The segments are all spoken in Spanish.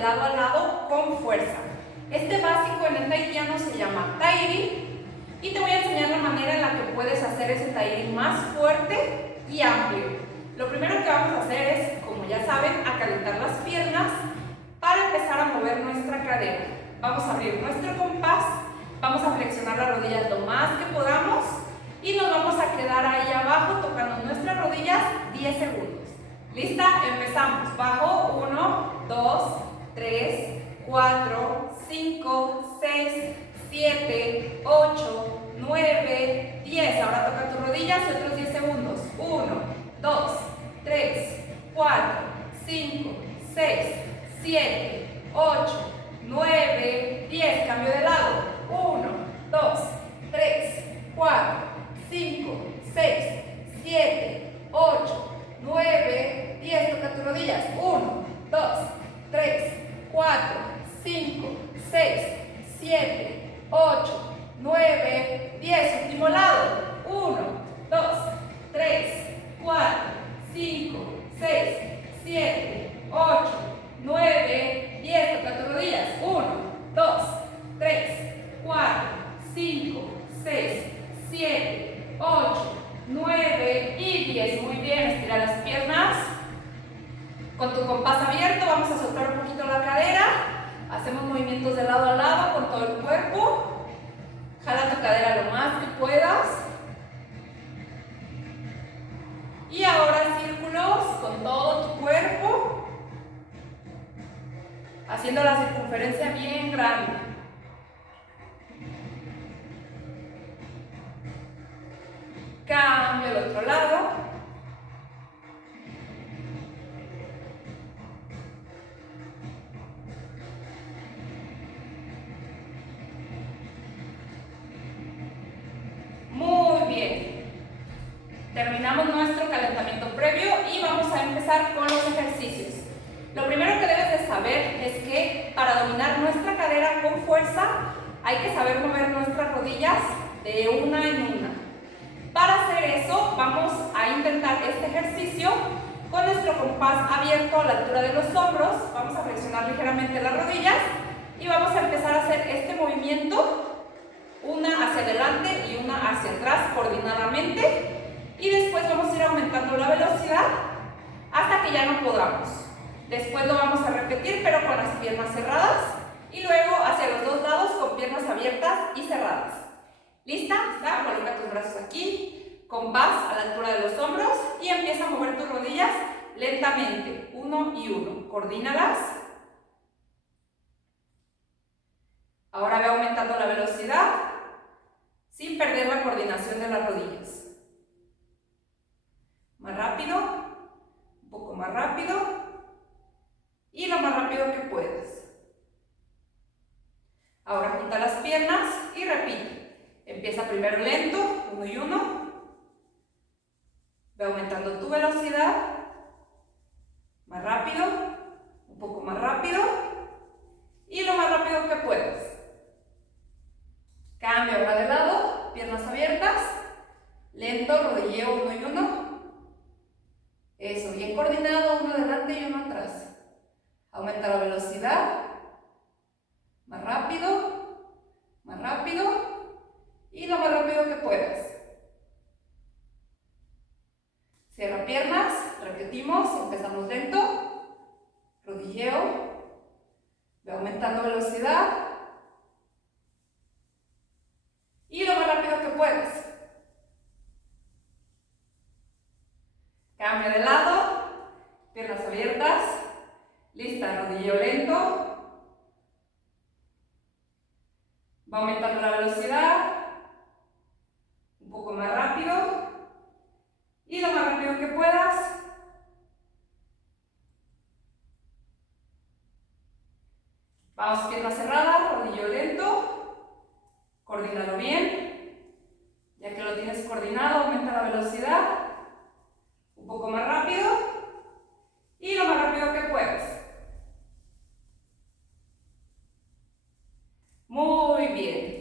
de lado a lado con fuerza. Este básico en el tahitiano se llama Tahiri y te voy a enseñar la manera en la que puedes hacer ese Tahiri más fuerte y amplio. Lo primero que vamos a hacer es, como ya saben, acalentar las piernas para empezar a mover nuestra cadera. Vamos a abrir nuestro compás, vamos a flexionar las rodillas lo más que podamos y nos vamos a quedar ahí abajo tocando nuestras rodillas 10 segundos. ¿Lista? Empezamos. Bajo 1, 2, 3, 4, 5, 6, 7, 8, 9, 10. Ahora toca tus rodillas y otros 10 segundos. 1, 2, 3, 4, 5, 6, 7, 8, 9, 10. Cambio de lado. 1, 2, 3, 4, 5, 6, 7, 8, 9, 10. Toca tus rodillas. 1, 2, 3, 4, 5, 6, 7, 8, 9, 10. Último lado. 1, 2, 3, 4, 5, 6, 7, 8, 9, 10. Toca tus rodillas. 1, 2, 3, 4, 5, 6, 7, 8, 9 y 10. Muy bien, estira las piernas. Con tu compás abierto vamos a soltar un poquito la cadera. Hacemos movimientos de lado a lado con todo el cuerpo. Jala tu cadera lo más que puedas. Y ahora círculos con todo tu cuerpo. Haciendo la circunferencia bien grande. Cambio al otro lado. Muy bien. Terminamos nuestro calentamiento previo y vamos a empezar con los ejercicios. Lo primero que debes de saber es que para dominar nuestra cadera con fuerza hay que saber mover nuestras rodillas de una en una. Para hacer eso vamos a intentar este ejercicio con nuestro compás abierto a la altura de los hombros. Vamos a flexionar ligeramente las rodillas y vamos a empezar a hacer este movimiento, una hacia adelante y una hacia atrás coordinadamente, y después vamos a ir aumentando la velocidad hasta que ya no podamos. Después lo vamos a repetir pero con las piernas cerradas y luego hacia los dos lados con piernas abiertas y cerradas. ¿Lista? ¿Está? Coloca tus brazos aquí, compás a la altura de los hombros y empieza a mover tus rodillas lentamente, uno y uno. Coordínalas. Ahora ve aumentando la velocidad sin perder la coordinación de las rodillas. Más rápido, un poco más rápido y lo más rápido que puedas. Ahora junta las piernas y repite. Empieza primero lento, uno y uno. Ve aumentando tu velocidad. Más rápido, un poco más rápido y lo más rápido que puedas. Cambio ahora de lado, piernas abiertas, lento, rodilleo, uno y uno. Eso, bien coordinado, uno adelante y uno atrás. Aumenta la velocidad, más rápido y lo más rápido que puedas. Cierra piernas, repetimos, empezamos lento, rodilleo, ve aumentando velocidad y lo más rápido que puedas. Cambio de lado, piernas abiertas, lista, rodilleo lento, va aumentando la velocidad, un poco más rápido y lo más rápido que puedas. Vamos, piernas cerradas, rodillo lento, coordínalo bien. Ya que lo tienes coordinado, aumenta la velocidad, un poco más rápido y lo más rápido que puedas. Muy bien.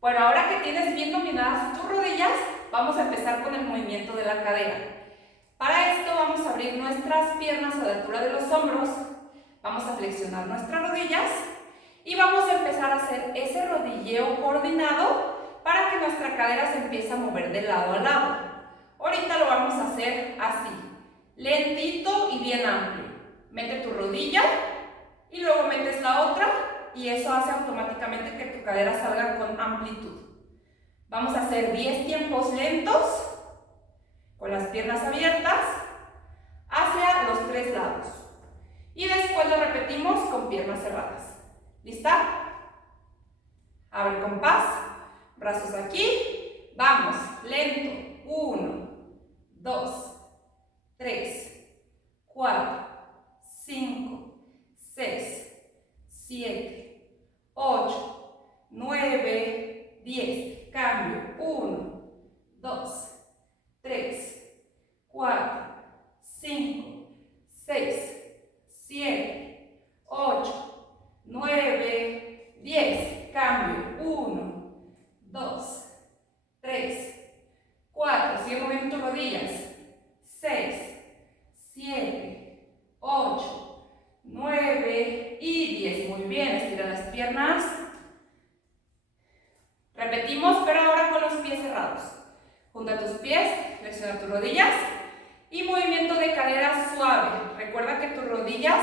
Bueno, ahora que tienes bien dominadas tus rodillas, vamos a empezar con el movimiento de la cadera. Para esto vamos a abrir nuestras piernas a la altura de los hombros. Vamos Vamos a flexionar nuestras rodillas y vamos a empezar a hacer ese rodilleo coordinado para que nuestra cadera se empiece a mover de lado a lado. Ahorita lo vamos a hacer así, lentito y bien amplio. Mete tu rodilla y luego metes la otra y eso hace automáticamente que tu cadera salga con amplitud. Vamos a hacer 10 tiempos lentos con las piernas abiertas hacia los 3 lados. Y después lo repetimos con piernas cerradas. ¿Lista? Abre compás, brazos aquí. Vamos, lento. 1, 2, 3, 4, 5, 6, 7, 8, 9, 10. Cambio. 1, 2, 3, 4, 5, 6, 7, 8, 9, 10. Cambio. 1, 2, 3, 4. Sigue moviendo tus rodillas. 6, 7, 8, 9 y 10. Muy bien. Estira las piernas. Repetimos, pero ahora con los pies cerrados. Junta tus pies, flexiona tus rodillas y movimiento de cadera suave. Recuerda que tus rodillas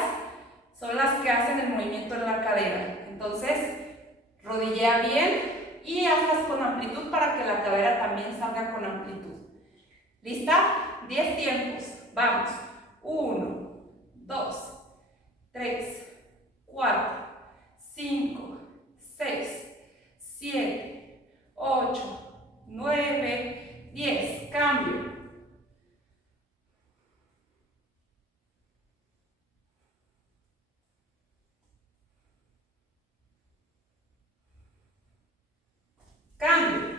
son las que hacen el movimiento en la cadera. Entonces, rodillea bien y hazlas con amplitud para que la cadera también salga con amplitud. ¿Lista? 10 tiempos. Vamos. 1, 2, 3, 4, 5, 6, 7, 8, 9, 10. Cambio. Cambio.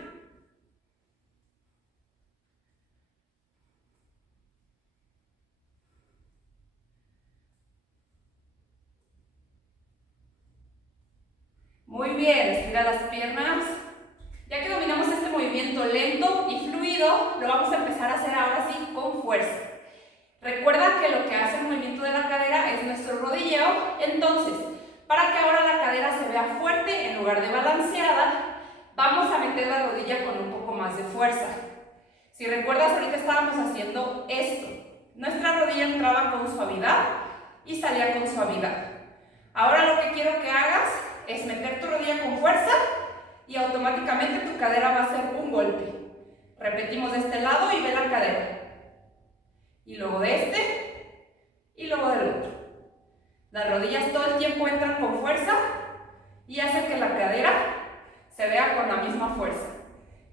Muy bien, estira las piernas. Ya que dominamos este movimiento lento y fluido, lo vamos a empezar a hacer ahora sí con fuerza. Recuerda que lo que hace el movimiento de la cadera es nuestro rodilleo. Entonces, para que ahora la cadera se vea fuerte en lugar de balanceada, vamos a meter la rodilla con un poco más de fuerza. Si recuerdas, ahorita estábamos haciendo esto. Nuestra rodilla entraba con suavidad y salía con suavidad. Ahora lo que quiero que hagas es meter tu rodilla con fuerza y automáticamente tu cadera va a hacer un golpe. Repetimos de este lado y ve la cadera. Y luego de este y luego del otro. Las rodillas todo el tiempo entran con fuerza y hacen que la cadera se vea con la misma fuerza.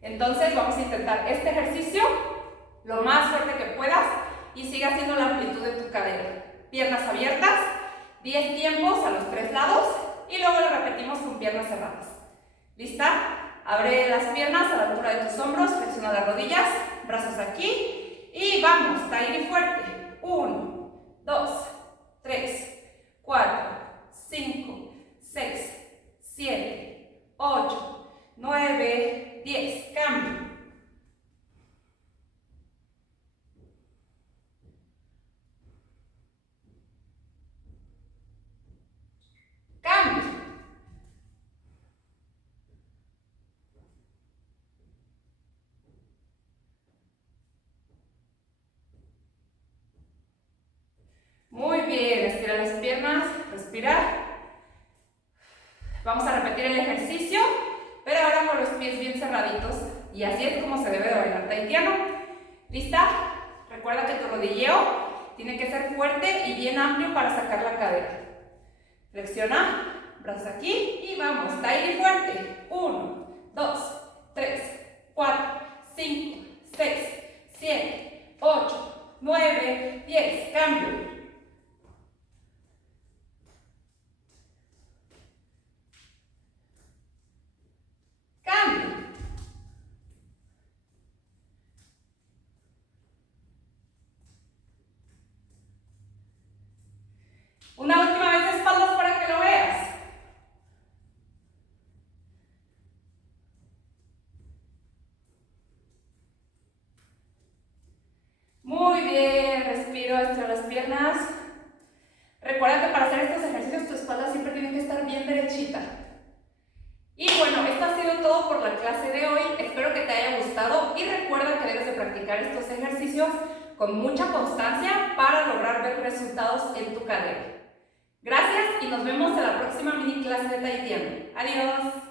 Entonces vamos a intentar este ejercicio lo más fuerte que puedas y sigue haciendo la amplitud de tu cadera. Piernas abiertas, 10 tiempos a los 3 lados y luego lo repetimos con piernas cerradas. ¿Lista? Abre las piernas a la altura de tus hombros, flexiona las rodillas, brazos aquí y vamos, tairi fuerte. 1, 2, 3, 4, 5, 6, 7, 8, 9, 10. Cambio. Cambio. Muy bien, estira las piernas, respirar. Vamos a repetir el ejercicio, pero ahora con los pies bien cerraditos. Y así es como se debe de bailar tahitiano. ¿Lista? Recuerda que tu rodilleo tiene que ser fuerte y bien amplio para sacar la cadera. Flexiona, brazos aquí y vamos. Tairi fuerte. 1, 2, 3, 4, 5, 6, 7, 8, 9, 10. Cambio. Cambio. Una última vez de espaldas para que lo veas. Muy bien, respiro, estiro las piernas. Recuerda que para hacer estos ejercicios tiene que estar bien derechita. Y bueno, esto ha sido todo por la clase de hoy. Espero que te haya gustado y recuerda que debes de practicar estos ejercicios con mucha constancia para lograr ver resultados en tu cadera. Gracias y nos vemos en la próxima mini clase de tahitiano. Adiós.